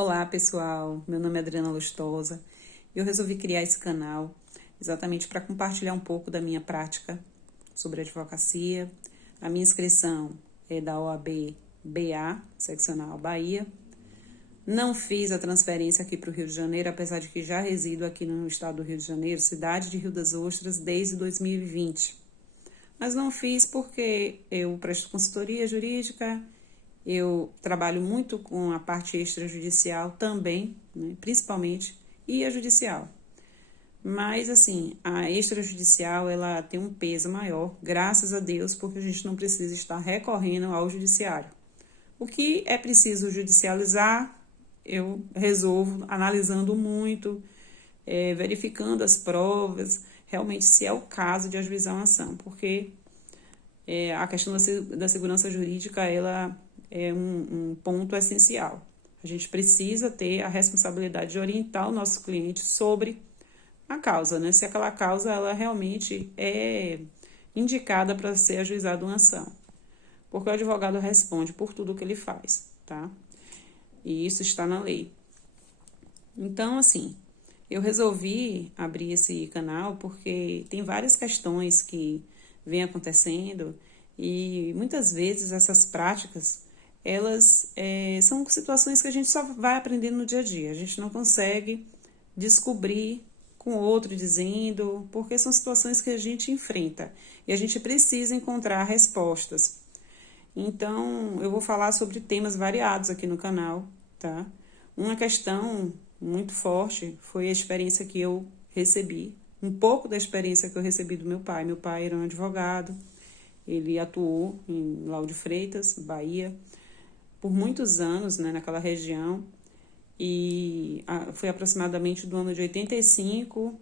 Olá pessoal, meu nome é Adriana Lustosa e eu resolvi criar esse canal exatamente para compartilhar um pouco da minha prática sobre advocacia. A minha inscrição é da OAB BA, seccional Bahia. Não fiz a transferência aqui para o Rio de Janeiro, apesar de que já resido aqui no estado do Rio de Janeiro, cidade de Rio das Ostras, desde 2020. Mas não fiz porque eu presto consultoria jurídica. Eu trabalho muito com a parte extrajudicial também, né, principalmente, e a judicial. Mas, assim, a extrajudicial, ela tem um peso maior, graças a Deus, porque a gente não precisa estar recorrendo ao judiciário. O que é preciso judicializar, eu resolvo analisando muito, verificando as provas, realmente se é o caso de ajuizar uma ação, porque a questão da segurança jurídica, ela é um ponto essencial. A gente precisa ter a responsabilidade de orientar o nosso cliente sobre a causa, né? Se aquela causa ela realmente é indicada para ser ajuizada uma ação. Porque o advogado responde por tudo que ele faz, tá? E isso está na lei. Então, assim, eu resolvi abrir esse canal porque tem várias questões que vêm acontecendo e muitas vezes essas práticas elas são situações que a gente só vai aprendendo no dia a dia. A gente não consegue descobrir com o outro dizendo, porque são situações que a gente enfrenta e a gente precisa encontrar respostas. Então, eu vou falar sobre temas variados aqui no canal, tá? Uma questão muito forte foi a experiência que eu recebi, um pouco da experiência que eu recebi do meu pai. Meu pai era um advogado, ele atuou em Lauro de Freitas, Bahia, por muitos anos, né, naquela região, e foi aproximadamente do ano de 85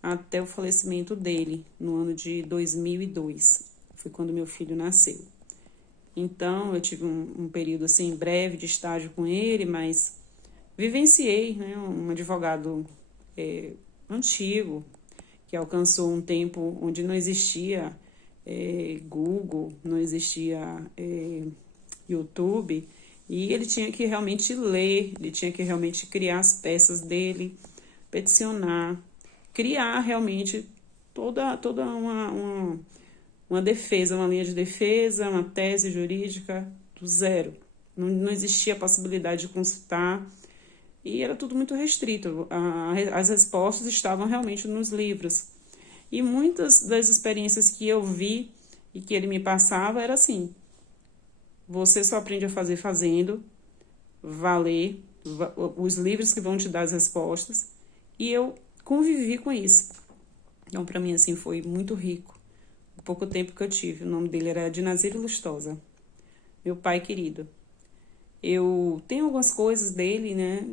até o falecimento dele, no ano de 2002, foi quando meu filho nasceu. Então, eu tive um período assim breve de estágio com ele, mas vivenciei, né, um advogado antigo, que alcançou um tempo onde não existia Google, não existia YouTube, e ele tinha que realmente ler, ele tinha que realmente criar as peças dele, peticionar, criar realmente toda uma defesa, uma linha de defesa, uma tese jurídica do zero. Não existia a possibilidade de consultar e era tudo muito restrito. As respostas estavam realmente nos livros. E muitas das experiências que eu vi e que ele me passava era assim: você só aprende a fazer fazendo, valer os livros que vão te dar as respostas. E eu convivi com isso. Então, para mim, assim, foi muito rico. O pouco tempo que eu tive. O nome dele era Dinazir Lustosa. Meu pai querido. Eu tenho algumas coisas dele, né?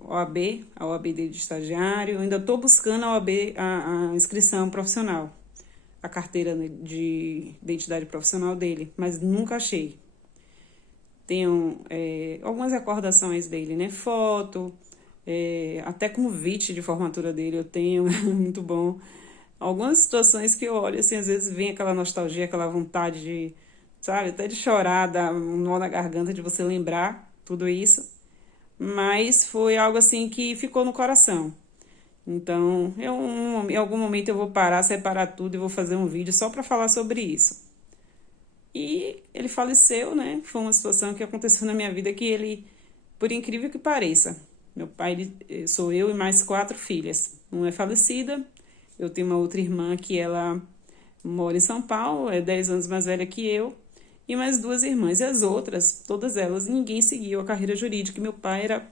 A OAB dele de estagiário. Eu ainda estou buscando a OAB, a inscrição profissional, a carteira de identidade profissional dele, mas nunca achei. Tenho algumas recordações dele, né? Foto, até convite de formatura dele eu tenho, muito bom. Algumas situações que eu olho, assim, às vezes vem aquela nostalgia, aquela vontade de, sabe, até de chorar, dar um nó na garganta de você lembrar tudo isso. Mas foi algo assim que ficou no coração. Então, em algum momento eu vou parar, separar tudo e vou fazer um vídeo só para falar sobre isso. E ele faleceu, né? Foi uma situação que aconteceu na minha vida que ele, por incrível que pareça, meu pai, sou eu e mais 4 filhas. Uma é falecida, eu tenho uma outra irmã que ela mora em São Paulo, é 10 anos mais velha que eu, e mais 2 irmãs. E as outras, todas elas, ninguém seguiu a carreira jurídica. Meu pai era,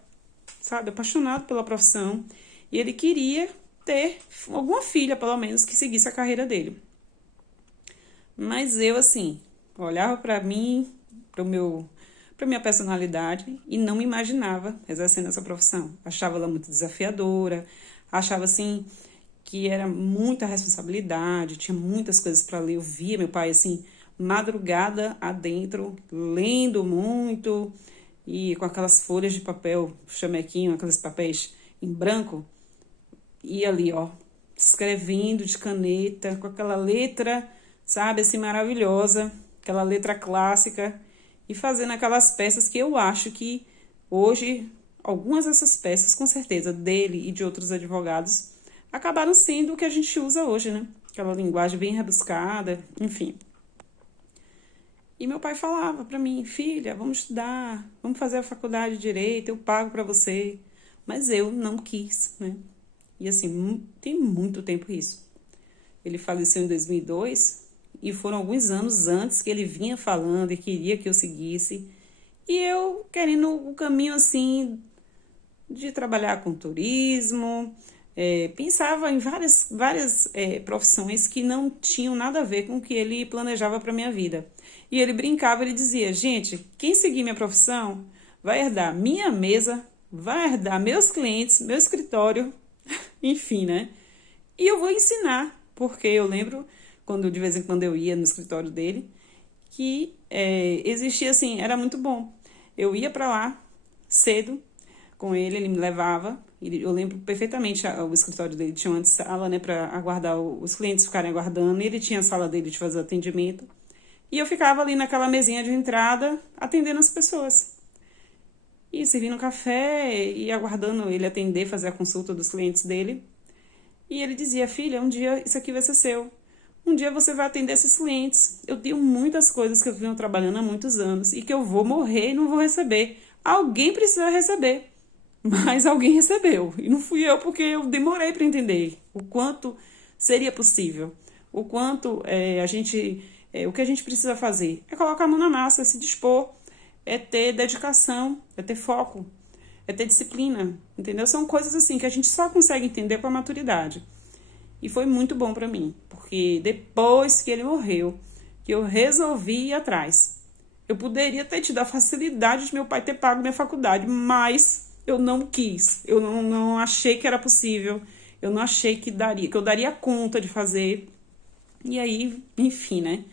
sabe, apaixonado pela profissão. E ele queria ter alguma filha, pelo menos, que seguisse a carreira dele. Mas eu, assim, olhava para mim, para minha personalidade e não me imaginava exercendo essa profissão. Achava ela muito desafiadora, achava, assim, que era muita responsabilidade, tinha muitas coisas para ler. Eu via meu pai, assim, madrugada adentro, lendo muito e com aquelas folhas de papel, chamequinho, aqueles papéis em branco, e ali, ó, escrevendo de caneta, com aquela letra, sabe, assim, maravilhosa, aquela letra clássica. e fazendo aquelas peças que eu acho que hoje, algumas dessas peças, com certeza, dele e de outros advogados, acabaram sendo o que a gente usa hoje, né? Aquela linguagem bem rebuscada, enfim. E meu pai falava para mim, filha, vamos estudar, vamos fazer a faculdade de Direito, eu pago para você. Mas eu não quis, né? E assim, tem muito tempo isso. Ele faleceu em 2002 e foram alguns anos antes que ele vinha falando e queria que eu seguisse. E eu querendo o caminho assim de trabalhar com turismo, pensava em várias profissões que não tinham nada a ver com o que ele planejava para minha vida. E ele brincava, ele dizia, gente, quem seguir minha profissão vai herdar minha mesa, vai herdar meus clientes, meu escritório, enfim, né? E eu vou ensinar, porque eu lembro, quando de vez em quando eu ia no escritório dele, que existia assim, era muito bom. Eu ia para lá cedo com ele me levava, eu lembro perfeitamente, o escritório dele tinha uma sala, né, para aguardar os clientes ficarem aguardando, e ele tinha a sala dele de fazer atendimento, e eu ficava ali naquela mesinha de entrada, atendendo as pessoas. E servindo café, e aguardando ele atender, fazer a consulta dos clientes dele. E ele dizia, filha, um dia isso aqui vai ser seu. Um dia você vai atender esses clientes. Eu tenho muitas coisas que eu venho trabalhando há muitos anos e que eu vou morrer e não vou receber. Alguém precisa receber. Mas alguém recebeu. E não fui eu, porque eu demorei para entender o quanto seria possível. O quanto o que a gente precisa fazer é colocar a mão na massa, é se dispor, é ter dedicação, é ter foco, é ter disciplina, entendeu? São coisas assim que a gente só consegue entender com a maturidade. E foi muito bom para mim, porque depois que ele morreu, que eu resolvi ir atrás. Eu poderia ter tido a facilidade de meu pai ter pago minha faculdade, mas eu não quis. Eu não achei que era possível. Eu não achei que eu daria conta de fazer. E aí, enfim, né?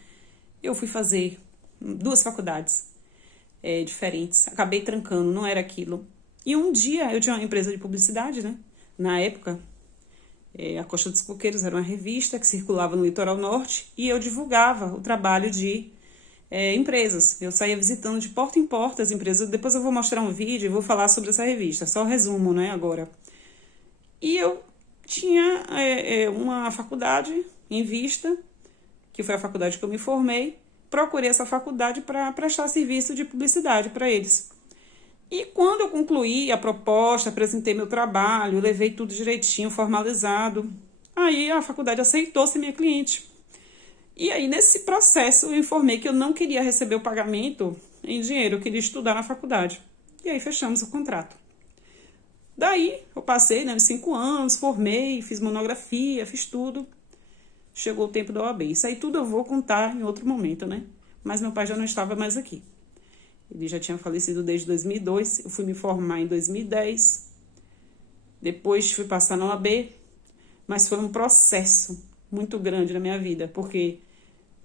Eu fui fazer 2 faculdades diferentes. Acabei trancando, não era aquilo. E um dia eu tinha uma empresa de publicidade, né? Na época, a Costa dos Coqueiros era uma revista que circulava no litoral norte e eu divulgava o trabalho de empresas. Eu saía visitando de porta em porta as empresas. Depois eu vou mostrar um vídeo e vou falar sobre essa revista. Só resumo, né, agora. E eu tinha uma faculdade em vista, que foi a faculdade que eu me formei. Procurei essa faculdade para prestar serviço de publicidade para eles. E quando eu concluí a proposta, apresentei meu trabalho, levei tudo direitinho, formalizado, aí a faculdade aceitou ser minha cliente. E aí, nesse processo, eu informei que eu não queria receber o pagamento em dinheiro, eu queria estudar na faculdade. E aí, fechamos o contrato. Daí, eu passei, né, 5 anos, formei, fiz monografia, fiz tudo. Chegou o tempo da OAB. Isso aí tudo eu vou contar em outro momento, né? Mas meu pai já não estava mais aqui. Ele já tinha falecido desde 2002, eu fui me formar em 2010. Depois fui passar na OAB, mas foi um processo muito grande na minha vida, porque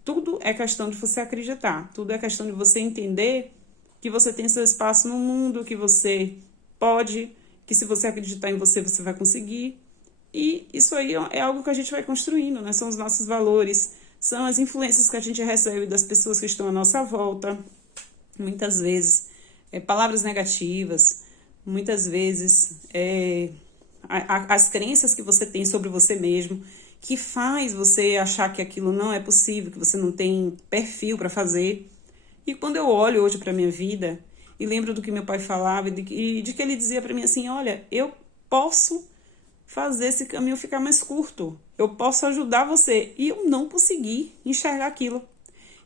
tudo é questão de você acreditar, tudo é questão de você entender que você tem seu espaço no mundo, que você pode, que se você acreditar em você, você vai conseguir. E isso aí é algo que a gente vai construindo, né? São os nossos valores, são as influências que a gente recebe das pessoas que estão à nossa volta. Muitas vezes, palavras negativas, muitas vezes as crenças que você tem sobre você mesmo, que faz você achar que aquilo não é possível, que você não tem perfil para fazer. E quando eu olho hoje para a minha vida e lembro do que meu pai falava e de que ele dizia para mim assim, olha, eu posso fazer esse caminho ficar mais curto, eu posso ajudar você. E eu não consegui enxergar aquilo.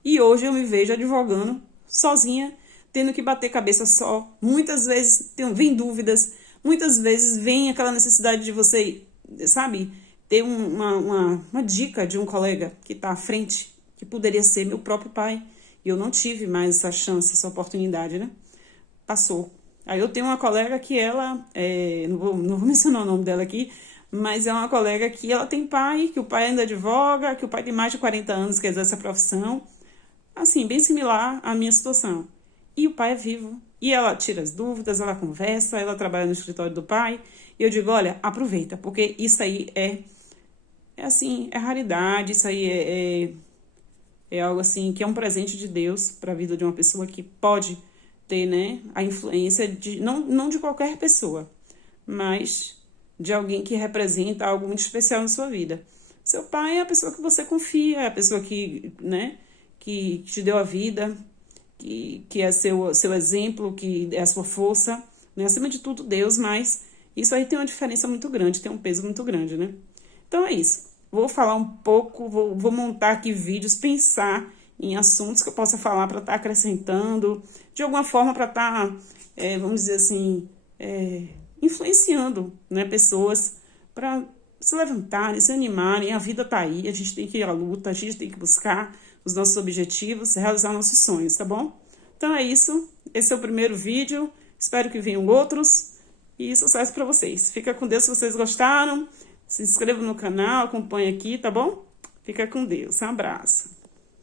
E hoje eu me vejo advogando sozinha, tendo que bater cabeça só. Muitas vezes vem dúvidas, muitas vezes vem aquela necessidade de você, sabe, ter uma dica de um colega que está à frente, que poderia ser meu próprio pai. E eu não tive mais essa chance, essa oportunidade, né? Passou. Aí eu tenho uma colega que ela, não vou mencionar o nome dela aqui, mas é uma colega que ela tem pai, que o pai ainda advoga, que o pai tem mais de 40 anos que exerce essa profissão, assim, bem similar à minha situação. E o pai é vivo. E ela tira as dúvidas, ela conversa, ela trabalha no escritório do pai. E eu digo, olha, aproveita, porque isso aí é raridade, isso aí É algo assim que é um presente de Deus para a vida de uma pessoa que pode ter, né, a influência de não de qualquer pessoa, mas de alguém que representa algo muito especial na sua vida. Seu pai é a pessoa que você confia, é a pessoa que, né, que te deu a vida, que é seu exemplo, que é a sua força, né? Acima de tudo Deus, mas isso aí tem uma diferença muito grande, tem um peso muito grande, né? Então é isso. Vou falar um pouco, vou montar aqui vídeos, pensar em assuntos que eu possa falar para estar acrescentando, de alguma forma para estar, vamos dizer assim, influenciando, né, pessoas para se levantarem, se animarem. A vida tá aí, a gente tem que ir à luta, a gente tem que buscar os nossos objetivos, realizar nossos sonhos, tá bom? Então é isso, esse é o primeiro vídeo, espero que venham outros e sucesso para vocês. Fica com Deus se vocês gostaram, se inscreva no canal, acompanhe aqui, tá bom? Fica com Deus, um abraço.